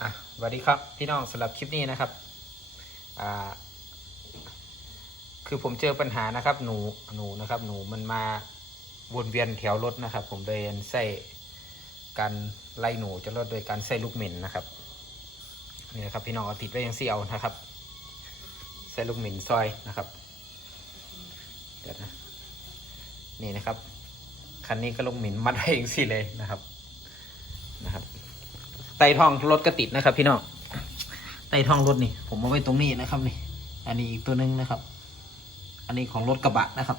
อะสวัสดีครับพี่น้องสำหรับคลิปนี้นะครับอ่าคือผมเจอปัญหานะครับหนูหนูนะครับ หนูมันมาวนเวียนแถวรถนะครับ ผมโดยใส่การไล่หนูจะลดโดยการใส่ลูกเหม็นนะครับนี่นะครับ พี่น้องเอาติดไว้อยังเสียวนะครับใส่ลูกเหม็นซอยนะครับเดี๋ยวนะนี่นะครับคันนี้ก็ลูกเหม็นมัดไว้เองสิเลยนะครับนะครับ ไต่ทองรถก็ติดนะครับ พี่น้องไต่ทองรถนี่ ผมเอาไว้ตรงนี้นะครับนี่ อันนี้อีกตัวหนึงนะครับ อันนี้ของรถกระบะนะครับ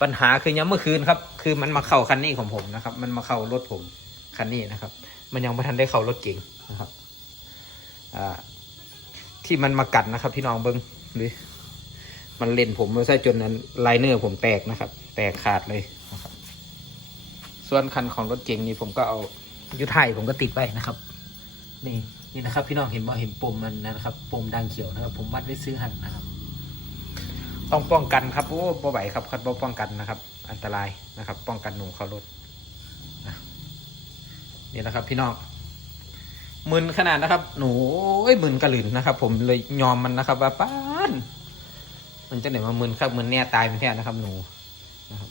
ปัญหาคือย้ำเมื่อคืนครับ คือมันมาเข้าคันนี้ของผมนะครับ มันมาเข้ารถผมคันนี้นะครับ มันยังไม่ทันได้เข้ารถเก๋งนะครับ อ่า ที่มันมากัดนะครับ พี่น้องเบิ้งหรือมันเล่นผมม่ใช่จนนั้นไลเนอร์ผมแตกนะครับ แตกขาดเลยส่วนคันของรถเก๋งนี่ผมก็เอา ยุทธไทยผมก็ติดไว้นะครับ นี่นี่นะครับ พี่น้องเห็นบ่เห็นปมมันนะครับปมดังเขียวนะครับ ผมมัดไว้ซื้อหันนะครับต้องป้องกันครับโอ้บ่ไหวครับคัดบ่ป้องกันนะครับ อันตรายนะครับ ป้องกันหนูเขารถนี่นะครับ พี่น้องมึนขนาดนะครับ หนูโอ้ยมึนกระหลืนนะครับ ผมเลยยอมมันนะครับว่าป้านมันจะไหนมามึนครับมึนแน่ตายเป็นแท้นะครับ หนูนะครับ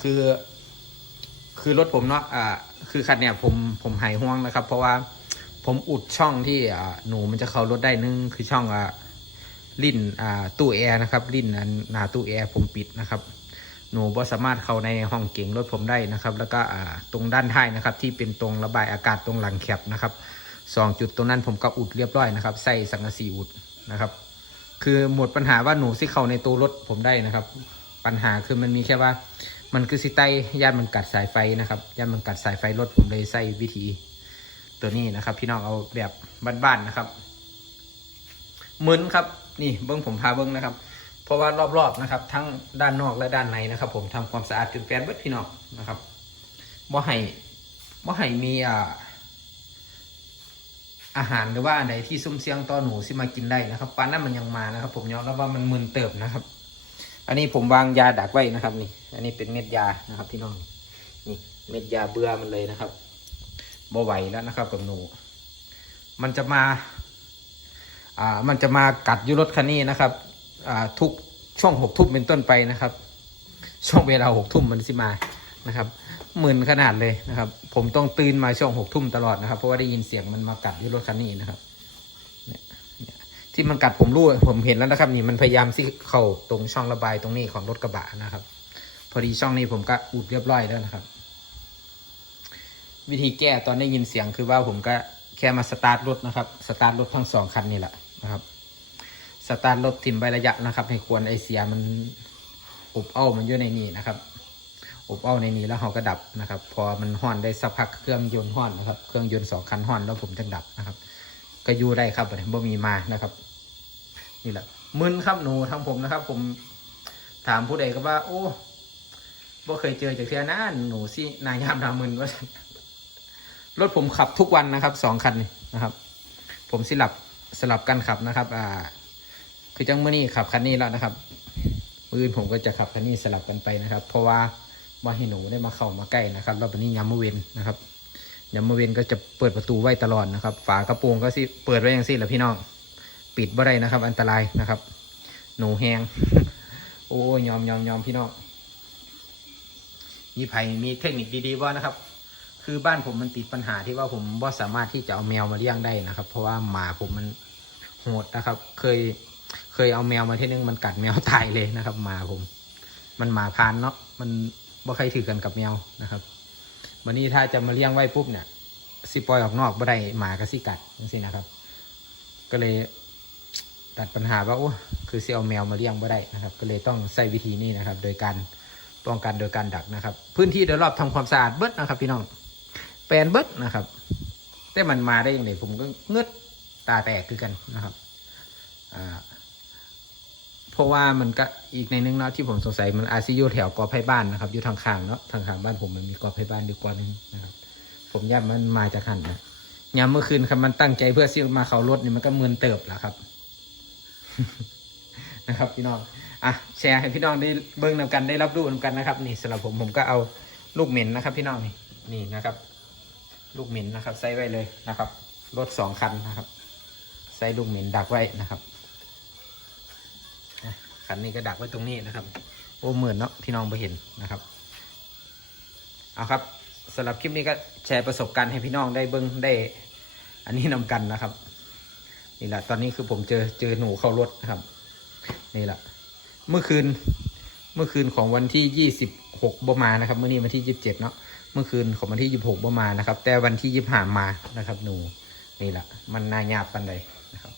คือ คือรถผมเนาะอ่าคือคันเนี่ยผมผมหายห่วงนะครับ เพราะว่าผมอุดช่องที่อ่าหนูมันจะเข้ารถได้นึงคือช่องอ่าลิ้นอ่าตู้แอร์นะครับลิ้นอันหนาตู้แอร์ผมปิดนะครับ หนูบ่สามารถเข้าในห้องเก๋งรถผมได้นะครับ แล้วก็อ่าตรงด้านท้ายนะครับ ที่เป็นตรงระบายอากาศตรงหลังแคบนะครับสองจุดตรงนั้นผมก็อุดเรียบร้อยนะครับใส่สังกะสีอุดนะครับ คือหมดปัญหาว่าหนูที่เข้าในตัวรถผมได้นะครับ ปัญหาคือมันมีแค่ว่า มันคือสิไตย่านมันกัดสายไฟนะครับย่านมันกัดสายไฟรถผมเลยใส่วิธีตัวนี้นะครับ พี่น้องเอาแบบบ้านๆนะครับเหมึนครับนี่เบิ้งผมพาเบิ้งนะครับ เพราะว่ารอบๆนะครับ ทั้งด้านนอกและด้านในนะครับ ผมทำความสะอาดจนแฟนเบิดพี่น้องนะครับบ่ให้บ่ให้มีอ่าอาหารหรือว่าอันใดที่ซุ่มเสียงต่อหนูที่มากินได้นะครับปานนั้นมันยังมานะครับ ผมยอมรับว่ามันมึนเติบนะครับ อันนี้ผมวางยาดักไว้นะครับนี่ อันนี้เป็นเม็ดยานะครับพี่น้อง นี่เม็ดยาเบื่อมันเลยนะครับบ่ไหวแล้วนะครับกับหนู มันจะมา อ่า มันจะมากัดยุรถคันนี้นะครับ อ่า ทุกช่วงหกทุ่มเป็นต้นไปนะครับ ช่วงเวลาหกทุ่มมันสิมานะครับหมึนขนาดเลยนะครับ ผมต้องตื่นมาช่วงหกทุ่มตลอดนะครับ เพราะว่าได้ยินเสียงมันมากัดยุรถคันนี้นะครับ ที่มันกัดผมรู้ผมเห็นแล้วนะครับ นี่มันพยายามที่เข้าตรงช่องระบายตรงนี้ของรถกระบะนะครับ พอดีช่องนี้ผมก็อุดเรียบร้อยแล้วนะครับ วิธีแก้ตอนได้ยินเสียงคือว่าผมก็แค่มาสตาร์ทรถนะครับสตาร์ทรถทั้งสองคันนี่แหละนะครับสตาร์ทรถทิมไประยะนะครับ ให้ควรไอเสียมันอบเอ้ามันอยู่ในนี้นะครับ อบเอ้าในนี้แล้วเขาก็ดับนะครับ พอมันห่อนได้สักพักเครื่องยนต์ห่อนนะครับ เครื่องยนต์สองคันห่อนแล้วผมจะดับนะครับ ก็อยู่ได้ครับบ่มีมานะครับ นี่แหละมึนครับหนูทางผมนะครับ ผมถามผู้ใดก็ว่า โอ้บ่เคยเจอจากเทียนะหนูสินายามนามึนว่าซั่นรถผมขับทุกวันนะครับสองคันนี่นะครับ ผมสลับสลับกันขับนะครับ อ่า คือจังเมื่อนี้ขับคันนี้แล้วนะครับมืออื่นผมก็จะขับคันนี้สลับกันไปนะครับ เพราะว่าว่าให้หนูได้มาเข้ามาใกล้นะครับแล้ววันนี้ย้ำมเวนนะครับยามเวนก็จะเปิดประตูไว้ตลอดนะครับ ฝากระโปรงก็สิเปิดไว้อย่างสิแหละพี่น้อง ปิดบ่ได้นะครับ อันตรายนะครับหนูแหงโอ้ยยอมยอมยอมพี่น้องมีไผ่มีเทคนิคดีๆว่านะครับ คือบ้านผมมันติดปัญหาที่ว่าผมว่าสามารถที่จะเอาแมวมาเลี้ยงได้นะครับ เพราะว่าหมาผมมันโหดนะครับ เคยเคยเอาแมวมาที่นึงมันกัดแมวตายเลยนะครับหมาผม มันหมาพานเนาะมันบ่ใครถือกันกับแมวนะครับวันนี้ถ้าจะมาเลี้ยงไว้ปุ๊บเนี่ยสิปล่อยออกนอกบ่ได้หมาก็สิกัดจังซี่นะครับ ก็เลย ตัดปัญหาว่าโอ้คือสิเอาแมวมาเลี้ยงบ่ได้นะครับ ก็เลยต้องใช้วิธีนี้นะครับ โดยการป้องกันโดยการดักนะครับ พื้นที่โดยรอบทำความสะอาดเบิดนะครับ พี่น้องแปลนเบิดนะครับ แต่มันมาได้ยังไงผมก็เงืดตาแตกคือกันนะครับอ่าเพราะว่ามันก็อีกในนึงเนาะที่ผมสงสัยมันอาซิอยูแถวกอไผ่บ้านนะครับอยู่ทางข้างเนาะทางข้างบ้านผมมันมีกอไผ่บ้านอยู่กอนึงนะครับ ผมย่ามันมาจากหันนะยามเมื่อคืนครับมันตั้งใจเพื่อซิ่มาเขารถนี่มันก็เมือนเติบแหละครับ นะครับพี่น้องอะแชร์ให้พี่น้องได้เบิ้งนำกันได้รับรู้นำกันนะครับ นี่สำหรับผมผมก็เอาลูกเหม็นนะครับ พี่น้องนี่นี่นะครับ ลูกหมินนะครับ ใส่ไว้เลยนะครับรถสองคันนะครับ ใส่ลูกหมินดักไว้นะครับคันนี้ก็ดักไว้ตรงนี้นะครับ โอ้เหมือนเนาะพี่น้องไปเห็นนะครับเอาครับสำหรับคลิปนี้ก็แชร์ประสบการณ์ให้พี่น้องได้เบิ้งได้ อันนี้นำกันนะครับ นี่แหละตอนนี้คือผมเจอเจอหนูเข้ารถนะครับ นี่แหละเมื่อคืนเมื่อคืนของวันที่ยี่สิบหกบมานะครับ เมื่อนี้วันที่ยี่สิบเจ็ดเนาะเมื่อคืนของวันที่ยี่สิบหกบมานะครับ แต่วันที่ยี่สิบห้ามานะครับ หนูนี่แหละมันน่ายาบปันใดนะครับ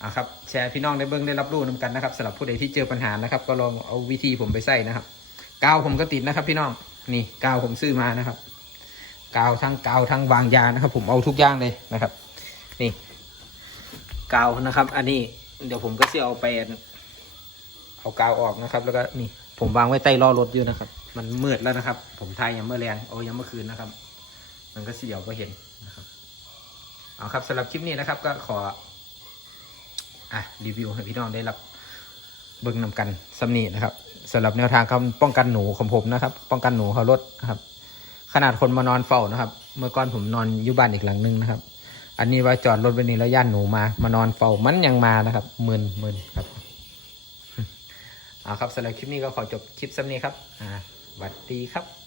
เอาครับ แชร์พี่น้องได้เบิ้งได้รับรู้นำกันนะครับสำหรับผู้ใดที่เจอปัญหานะครับ ก็ลองเอาวิธีผมไปใส่นะครับกาวผมก็ติดนะครับ พี่น้องนี่กาวผมซื้อมานะครับกาวทั้งกาวทั้งวางยานะครับ ผมเอาทุกอย่างเลยนะครับ นี่ กาวนะครับ อันนี้เดี๋ยวผมก็จะเอาไปเอากาวออกนะครับ แล้วก็นี่ผมวางไว้ใต้ล้อรถอยู่นะครับ มันมืดแล้วนะครับ ผมทายยังเมื่อแรงเอายังเมื่อคืนนะครับ มันก็เสียวก็เห็นนะครับเอาครับสำหรับคลิปนี้นะครับ ก็ขออะรีวิวให้พี่น้องได้รับเบิ่งนำกันสำนีนะครับสำหรับแนวทางการป้องกันหนูของผมนะครับ ป้องกันหนูเขารถนะครับ ขนาดคนมานอนเฝ้านะครับ เมื่อก่อนผมนอนอยู่บ้านอีกหลังนึงนะครับ อันนี้ว่าจอดรถไปนี่แล้วย่านหนูมา มานอนเฝ้ามันยังมานะครับหมื่นหมื่นครับเอาครับสำหรับคลิปนี้ก็ขอจบคลิปสำนี้ครับอ่าสวัสดีครับ